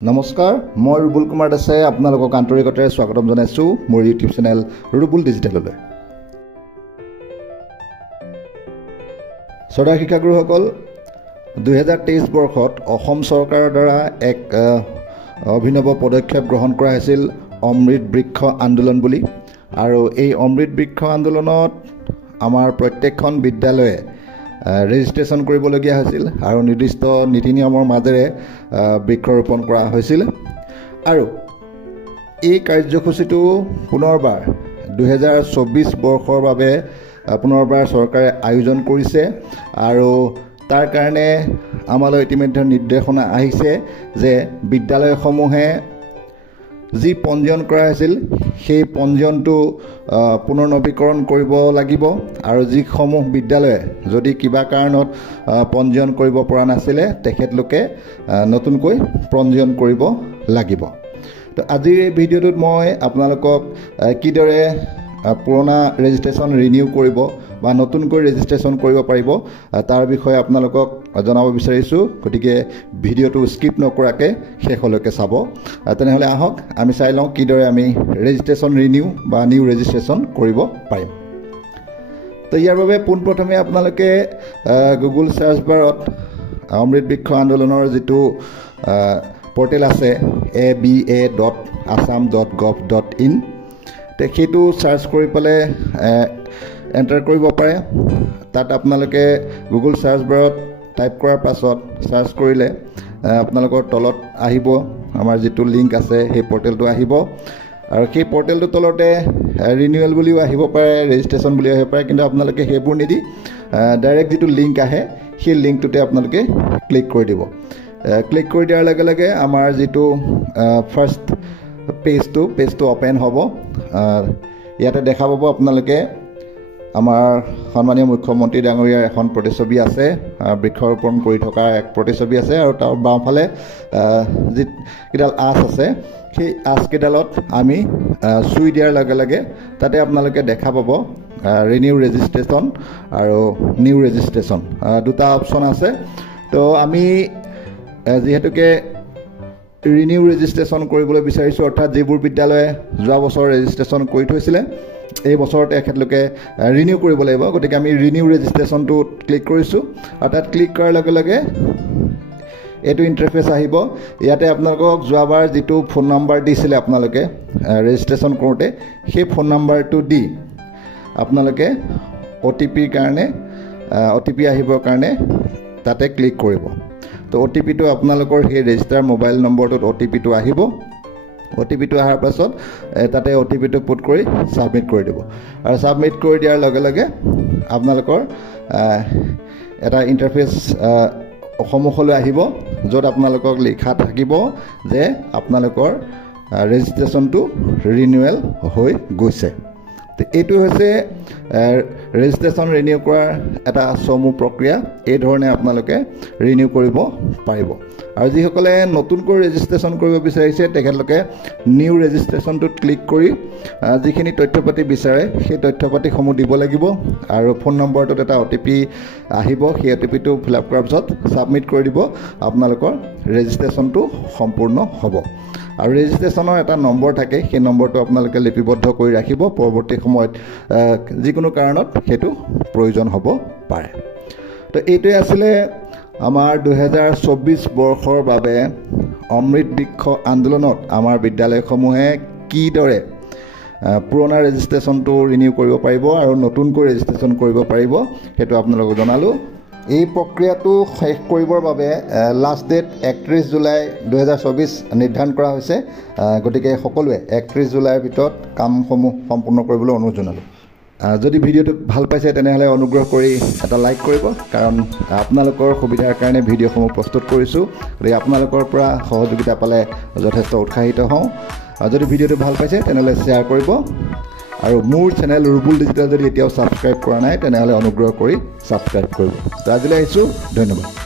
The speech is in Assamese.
নমস্কাৰ মই ৰুবুল কুমাৰ দাসে আপোনালোকক আন্তৰিকতাৰে স্বাগতম জনাইছো মোৰ ইউটিউব চেনেল ৰুবুল ডিজিটেললৈ। শ্ৰদ্ধেয় শিক্ষাগুৰুসকল, 2023 বৰ্ষত অসম চৰকাৰৰ দ্বাৰা এক অভিনৱ পদক্ষেপ গ্ৰহণ কৰা হৈছিল অমৃত বৃক্ষ আন্দোলন বুলি। আৰু এই অমৃত বৃক্ষ আন্দোলনত আমাৰ প্ৰত্যেকখন বিদ্যালয়ে ৰেজিষ্ট্ৰেশ্যন কৰিবলগীয়া হৈছিল আৰু নিৰ্দিষ্ট নীতি নিয়মৰ মাজেৰে বৃক্ষৰোপণ কৰা হৈছিল। আৰু এই কাৰ্যসূচীটো পুনৰবাৰ 2024 বৰ্ষৰ বাবে পুনৰবাৰ চৰকাৰে আয়োজন কৰিছে আৰু তাৰ কাৰণে আমালৈ ইতিমধ্যে নিৰ্দেশনা আহিছে যে বিদ্যালয়সমূহে যি পঞ্জীয়ন কৰা হৈছিল সেই পঞ্জীয়নটো পুনৰ নৱীকৰণ কৰিব লাগিব আৰু যিসমূহ বিদ্যালয়ে যদি কিবা কাৰণত পঞ্জীয়ন কৰিব পৰা নাছিলে তেখেতলোকে নতুনকৈ পঞ্জীয়ন কৰিব লাগিব। তো আজিৰ এই ভিডিঅ'টোত মই আপোনালোকক কিদৰে পুৰণা ৰেজিষ্ট্ৰেশ্যন ৰিনিউ কৰিব বা নতুনকৈ ৰেজিষ্ট্ৰেশ্যন কৰিব পাৰিব তাৰ বিষয়ে আপোনালোকক জনাব বিচাৰিছোঁ। গতিকে ভিডিঅ'টো স্কিপ নকৰাকৈ শেষলৈকে চাব। তেনেহ'লে আহক আমি চাই লওঁ কিদৰে আমি ৰেজিষ্ট্ৰেশ্যন ৰিনিউ বা নিউ ৰেজিষ্ট্ৰেশ্যন কৰিব পাৰিম। তো ইয়াৰ বাবে পোনপ্ৰথমে আপোনালোকে গুগল চাৰ্চ বাৰত অমৃত বৃক্ষ আন্দোলনৰ যিটো পৰ্টেল আছে aba.assam.gov.in সেইটো চাৰ্চ কৰি পেলাই এণ্টাৰ কৰিব পাৰে। তাত আপোনালোকে গুগল চাৰ্চ বাৰত টাইপ কৰাৰ পাছত চাৰ্চ কৰিলে আপোনালোকৰ তলত আহিব আমাৰ যিটো লিংক আছে সেই পৰ্টেলটো আহিব আৰু সেই পৰ্টেলটোৰ তলতে ৰিনিউৱেল বুলিও আহিব পাৰে, ৰেজিষ্ট্ৰেশ্যন বুলিও আহিব পাৰে, কিন্তু আপোনালোকে সেইবোৰ নিদি ডাইৰেক্ট যিটো লিংক আহে সেই লিংকটোতে আপোনালোকে ক্লিক কৰি দিব। ক্লিক কৰি দিয়াৰ লগে লগে আমাৰ যিটো ফাৰ্ষ্ট পেজটো অপেন হ'ব। ইয়াতে দেখা পাব আপোনালোকে আমাৰ সন্মানীয় মুখ্যমন্ত্ৰী ডাঙৰীয়াৰ এখন প্ৰতিচ্ছবি আছে, বৃক্ষৰোপণ কৰি থকা এক প্ৰতিচ্ছবি আছে আৰু তাৰ বাওঁফালে যিকেইডাল আঁচ আছে সেই আঁচকেইডালত আমি চুই দিয়াৰ লগে লগে তাতে আপোনালোকে দেখা পাব ৰিনিউ ৰেজিষ্ট্ৰেশ্যন আৰু নিউ ৰেজিষ্ট্ৰেশ্যন দুটা অপশ্যন আছে। তো আমি যিহেতুকে ৰিনিউ ৰেজিষ্ট্ৰেশ্যন কৰিবলৈ বিচাৰিছোঁ, অৰ্থাৎ যিবোৰ বিদ্যালয়ে যোৱা বছৰ ৰেজিষ্ট্ৰেশ্যন কৰি থৈছিলে এই বছৰতে এখেতলোকে ৰিনিউ কৰিব লাগিব। গতিকে আমি ৰিনিউ ৰেজিষ্ট্ৰেশ্যনটোত ক্লিক কৰিছোঁ আৰু তাত ক্লিক কৰাৰ লগে লগে এইটো ইণ্টাৰফেচ আহিব। ইয়াতে আপোনালোকক যোৱাবাৰ যিটো ফোন নম্বৰ দিছিলে আপোনালোকে ৰেজিষ্ট্ৰেশ্যন কৰোঁতে সেই ফোন নম্বৰটো দি আপোনালোকে OTP আহিবৰ কাৰণে তাতে ক্লিক কৰিব। তো OTPটো আপোনালোকৰ সেই ৰেজিষ্টাৰ মোবাইল নম্বৰটোত OTPটো আহিব। OTPটো অহাৰ পাছত তাতে OTPটো পুট কৰি ছাবমিট কৰি দিব আৰু ছাবমিট কৰি দিয়াৰ লগে লগে আপোনালোকৰ এটা ইণ্টাৰফেচ সন্মুখলৈ আহিব য'ত আপোনালোকক লিখা থাকিব যে আপোনালোকৰ ৰেজিষ্ট্ৰেশ্যনটো ৰিনিউৱেল হৈ গৈছে। তো এইটো হৈছে ৰেজিষ্ট্ৰেশ্যন ৰিনিউ কৰাৰ এটা চমু প্ৰক্ৰিয়া। এই ধৰণে আপোনালোকে ৰিনিউ কৰিব পাৰিব। আৰু যিসকলে নতুনকৈ ৰেজিষ্ট্ৰেশ্যন কৰিব বিচাৰিছে তেখেতলোকে নিউ ৰেজিষ্ট্ৰেশ্যনটোত ক্লিক কৰি যিখিনি তথ্য পাতি বিচাৰে সেই তথ্য পাতিসমূহ দিব লাগিব আৰু ফোন নম্বৰটোত এটা OTP আহিব। সেই OTPটো ফিল আপ কৰাৰ পিছত ছাবমিট কৰি দিব, আপোনালোকৰ ৰেজিষ্ট্ৰেশ্যনটো সম্পূৰ্ণ হ'ব। আৰু ৰেজিষ্ট্ৰেশ্যনৰ এটা নম্বৰ থাকে, সেই নম্বৰটো আপোনালোকে লিপিবদ্ধ কৰি ৰাখিব, পৰৱৰ্তী সময়ত যিকোনো কাৰণত সেইটো প্ৰয়োজন হ'ব পাৰে। তো এইটোৱে আছিলে আমাৰ 2024 বৰ্ষৰ বাবে অমৃত বৃক্ষ আন্দোলনত আমাৰ বিদ্যালয়সমূহে কিদৰে পুৰণা ৰেজিষ্ট্ৰেশ্যনটো ৰিনিউ কৰিব পাৰিব আৰু নতুনকৈ ৰেজিষ্ট্ৰেশ্যন কৰিব পাৰিব সেইটো আপোনালোকক জনালোঁ। এই প্ৰক্ৰিয়াটো শেষ কৰিবৰ বাবে লাষ্ট ডেট 31 জুলাই 2024 নিৰ্ধাৰণ কৰা হৈছে। গতিকে সকলোৱে 31 জুলাইৰ ভিতৰত কামসমূহ সম্পূৰ্ণ কৰিবলৈ অনুৰোধ জনালোঁ। যদি ভিডিঅ'টো ভাল পাইছে তেনেহ'লে অনুগ্ৰহ কৰি এটা লাইক কৰিব, কাৰণ আপোনালোকৰ সুবিধাৰ কাৰণে ভিডিঅ'সমূহ প্ৰস্তুত কৰিছোঁ। গতিকে আপোনালোকৰ পৰা সহযোগিতা পালে যথেষ্ট উৎসাহিত হওঁ। যদি ভিডিঅ'টো ভাল পাইছে তেনেহ'লে শ্বেয়াৰ কৰিব আৰু মোৰ চেনেল ৰুবুল ডিজিটেল যদি এতিয়াও ছাবস্ক্ৰাইব কৰা নাই তেনেহ'লে অনুগ্ৰহ কৰি ছাবস্ক্ৰাইব কৰিব। তো আজিলৈ আহিছোঁ, ধন্যবাদ।